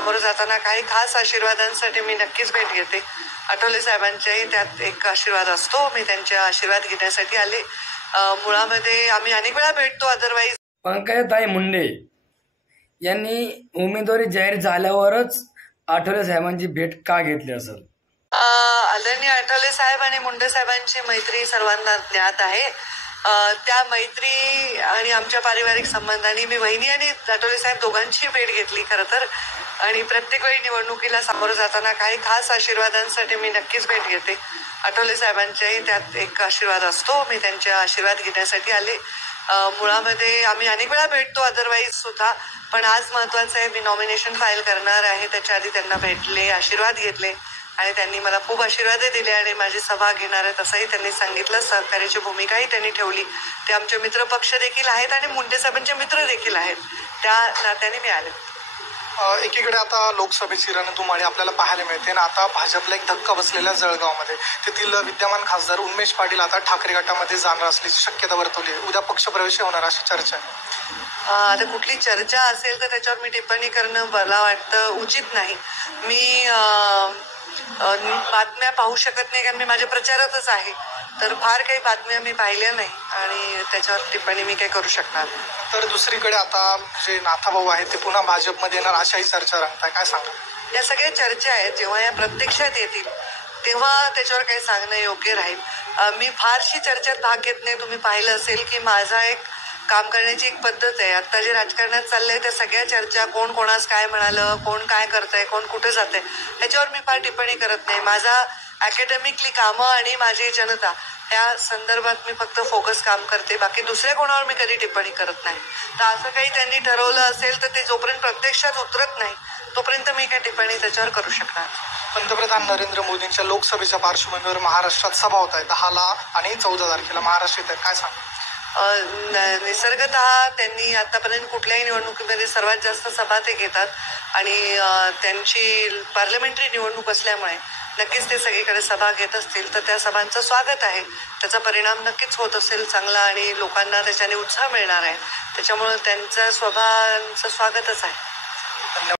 समोर जाताना काही खास आशीर्वादांसाठी मी नक्कीच भेट घेते. आठवले साहेबांच्याही त्यात एक आशीर्वाद असतो. मी त्यांचे आशीर्वाद घेण्यासाठी आले. मुळामध्ये आम्ही अनेक वेळा भेटतो. अदरवाईज पंकजाताई मुंडे यांनी उमेदवारी जाहीर झाल्यावरच आठवले साहेबांची भेट का घेतली असेल? आदरणीय आठवले साहेब आणि मुंडे साहेबांची मैत्री सर्वांना ज्ञात आहे. त्या मैत्री आणि आमच्या पारिवारिक संबंधांनी मी वहिनी आणि आठवले साहेब दोघांची भेट घेतली खरं तर. आणि प्रत्येक वेळी निवडणुकीला सामोरं जाताना काही खास आशीर्वादांसाठी मी नक्कीच भेट घेते. आठवले साहेबांच्याही त्यात एक आशीर्वाद असतो. मी त्यांचे आशीर्वाद घेण्यासाठी आले. मुळामध्ये आम्ही अनेक वेळा भेटतो अदरवाईज सुद्धा, पण आज महत्वाचं आहे. मी नॉमिनेशन फाईल करणार आहे. त्याच्या आधी त्यांना भेटले, आशीर्वाद घेतले आणि त्यांनी मला खूप आशीर्वाद दिले आणि माझी सभा घेणार आहेत असंही त्यांनी सांगितलं. सहकार्याची भूमिकाही त्यांनी ठेवली. ते आमचे मित्र पक्ष देखील आहेत आणि मुंडे साहेबांचे मित्र देखील आहेत. त्या नात्याने मी आले. एकीकडे आता लोकसभेची रणधुमाळी आपल्याला पाहायला मिळते आणि आता भाजपला एक धक्का बसलेला जळगावमध्ये. तेथील विद्यमान खासदार उन्मेष पाटील आता ठाकरे गटामध्ये जाणार असल्याची शक्यता वर्तवली आहे. उद्या पक्षप्रवेश होणार अशी चर्चा आहे. आता कुठली चर्चा असेल तर त्याच्यावर मी टिप्पणी करणं मला वाटतं उचित नाही. मी बातम्या पाहू शकत नाही कारण मी माझ्या प्रचारातच आहे. तर फार काही बातम्या मी पाहिल्या नाही आणि त्याच्यावर टिप्पणी मी काही करू शकणार नाही. तर दुसरीकडे आता जे नाथाभाऊ आहेत ते पुन्हा भाजपमध्ये येणार अशाही चर्चा रंगताय, काय सांगा? या सगळ्या चर्चा आहेत. जेव्हा या प्रत्यक्षात येतील तेव्हा त्याच्यावर काही सांगणं योग्य राहील. मी फारशी चर्चेत भाग घेत नाही. तुम्ही पाहिलं असेल की माझा एक काम करण्याची एक पद्धत आहे. आता जे राजकारणात चाललंय त्या सगळ्या चर्चा, कोण कोणास काय म्हणालं, कोण काय करतंय, कोण कुठे जातंय, ह्याच्यावर मी फार टिप्पणी करत नाही. माझा अकॅडमिकली कामं आणि माझी जनता या संदर्भात मी फक्त फोकस काम करते. बाकी दुसऱ्या कोणावर मी कधी टिप्पणी करत नाही. तर असं काही त्यांनी ठरवलं असेल तर ते जोपर्यंत प्रत्यक्षात उतरत नाही तोपर्यंत मी काही टिप्पणी त्याच्यावर करू शकणार. पंतप्रधान नरेंद्र मोदींच्या लोकसभेच्या पार्श्वभूमीवर महाराष्ट्रात सभा होत आहे. 10 आणि 14 तारखेला महाराष्ट्रात आहे, काय सांगा? निसर्गतः त्यांनी आतापर्यंत कुठल्याही निवडणुकीमध्ये सर्वात जास्त सभा ते घेतात आणि त्यांची पार्लमेंटरी निवडणूक असल्यामुळे नक्कीच ते सगळीकडे सभा घेत असतील तर त्या सभांचं स्वागत आहे. त्याचा परिणाम नक्कीच होत असेल चांगला आणि लोकांना त्याच्याने उत्साह मिळणार आहे. त्याच्यामुळे त्यांच्या सभांचं स्वागतच आहे.